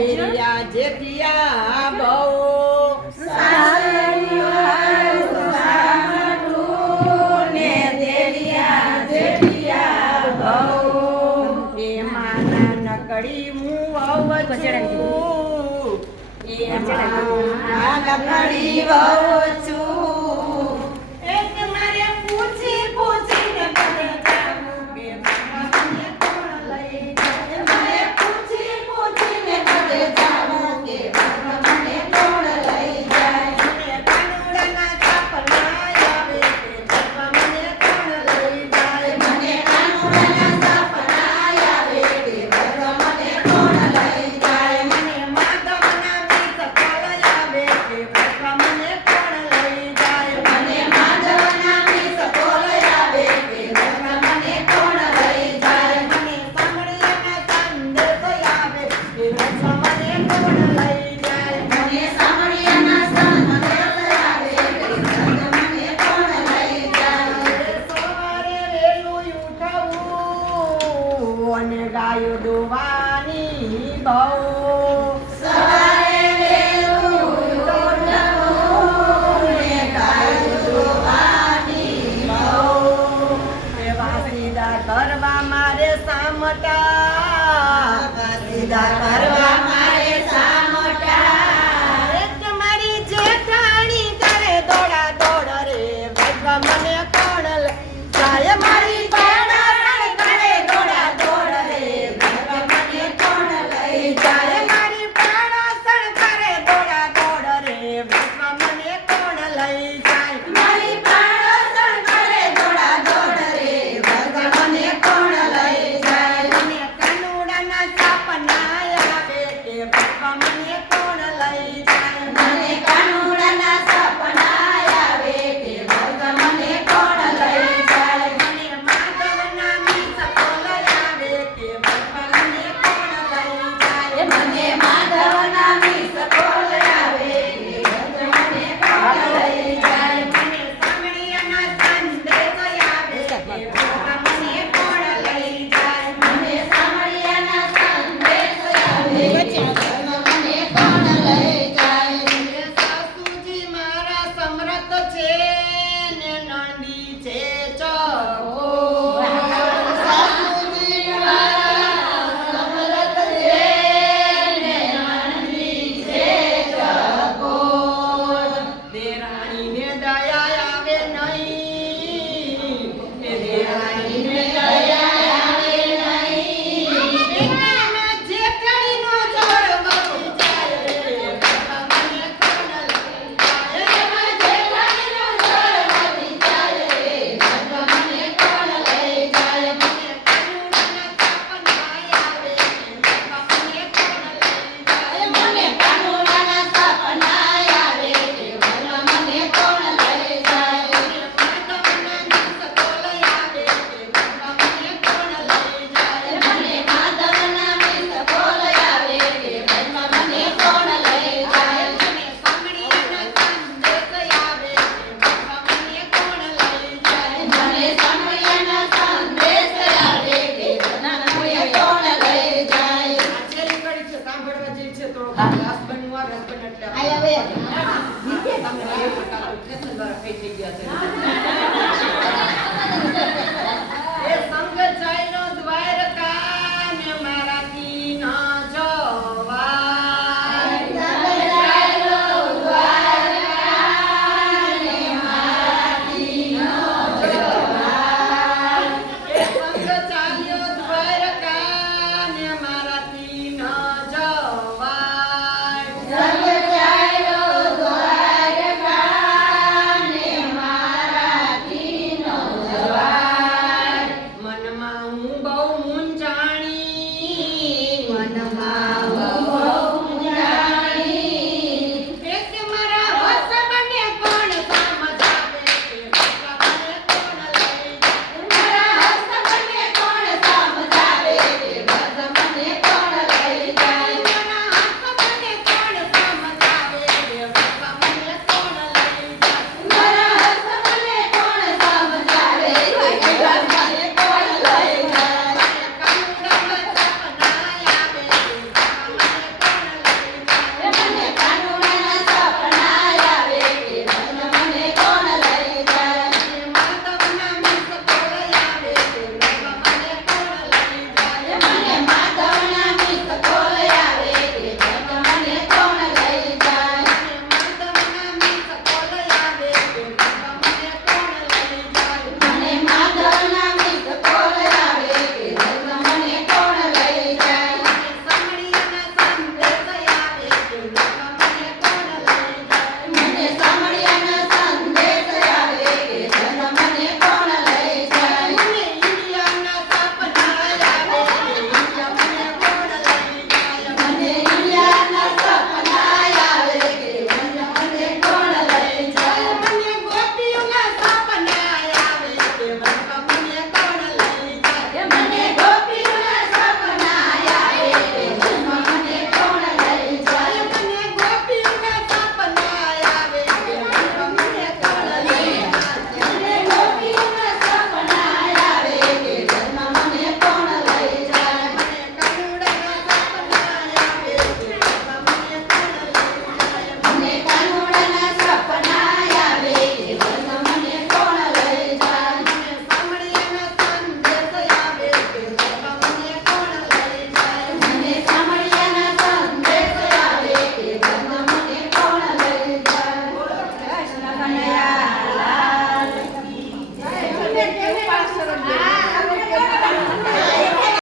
બેરિયા જેઠિયા બહુ નકડી હું નકડી વહુ છું એક મારે પૂછી પૂછીને મને જાવું કે મને કોણ લઈ જાય મારે પૂછી પૂછીને મને જાવું કે મને કોણ લઈ જાય મને કાનુડાના સપના આવે કે મને કોણ લઈ જાય મને કાનુડાના સપના આવે કે મને કોણ લઈ જાય મને માધવના ગીત કોલ આવે કે મને કોણ લઈ જાય મને માધવના ગીત કોલ આવે કે મને કોણ લઈ જાય મને સાંભળીને સંદેશ આવે કે મને કોણ લઈ જાય મને સાંભળીને સંદેશ આવે કે મને કોણ લઈ જાય સવારે વહેલું ઉઠવું અને ગાયો દોવાની બહુ સવારે વહેલું ઉઠવું ને ગાયો દોવાની બહુ એવા સીધા કરવા મારે સામટા સીધા કરવા મારે